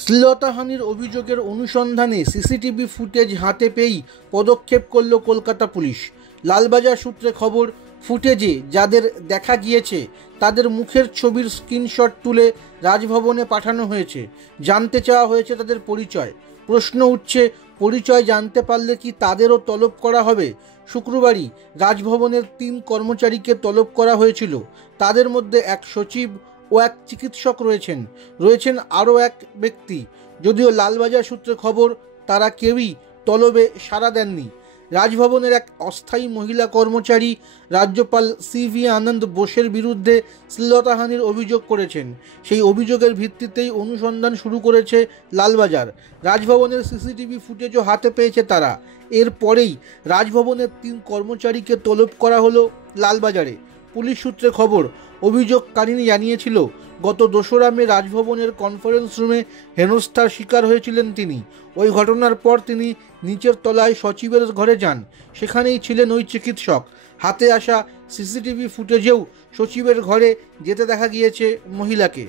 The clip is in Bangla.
শ্লীলতাহানির অভিযোগের অনুসন্ধানে সিসিটিভি ফুটেজ হাতে পেয়েই পদক্ষেপ করল কলকাতা পুলিশ। লালবাজার সূত্রে খবর, ফুটেজে যাদের দেখা গিয়েছে তাদের মুখের ছবির স্ক্রিনশট তুলে রাজভবনে পাঠানো হয়েছে। জানতে চাওয়া হয়েছে তাদের পরিচয়। প্রশ্ন উঠছে, পরিচয় জানতে পারলে কি তাদেরও তলব করা হবে? শুক্রবারই রাজভবনের 3 কর্মচারীকে তলব করা হয়েছিল। তাদের মধ্যে এক সচিব ও এক চিকিৎসক রয়েছেন আরও এক ব্যক্তি। যদিও লালবাজার সূত্রে খবর, তারা কেউই তলবে সাড়া দেননি। রাজভবনের এক অস্থায়ী মহিলা কর্মচারী রাজ্যপাল সিভি আনন্দ বোসের বিরুদ্ধে শ্লীলতাহানির অভিযোগ করেছেন। সেই অভিযোগের ভিত্তিতেই অনুসন্ধান শুরু করেছে লালবাজার। রাজভবনের সিসিটিভি ফুটেজও হাতে পেয়েছে তারা। এরপরেই রাজভবনের 3 কর্মচারীকে তলব করা হলো লালবাজারে। পুলিশ সূত্রে খবর, অভিযোগকারিনী জানিয়েছিল, গত 2রা মে রাজভবনের কনফারেন্স রুমে হেনস্থার শিকার হয়েছিলেন তিনি। ওই ঘটনার পর তিনি নিচের তলায় সচিবের ঘরে যান। সেখানেই ছিলেন ওই চিকিৎসক। হাতে আসা সিসিটিভি ফুটেজেও সচিবের ঘরে যেতে দেখা গিয়েছে মহিলাকে।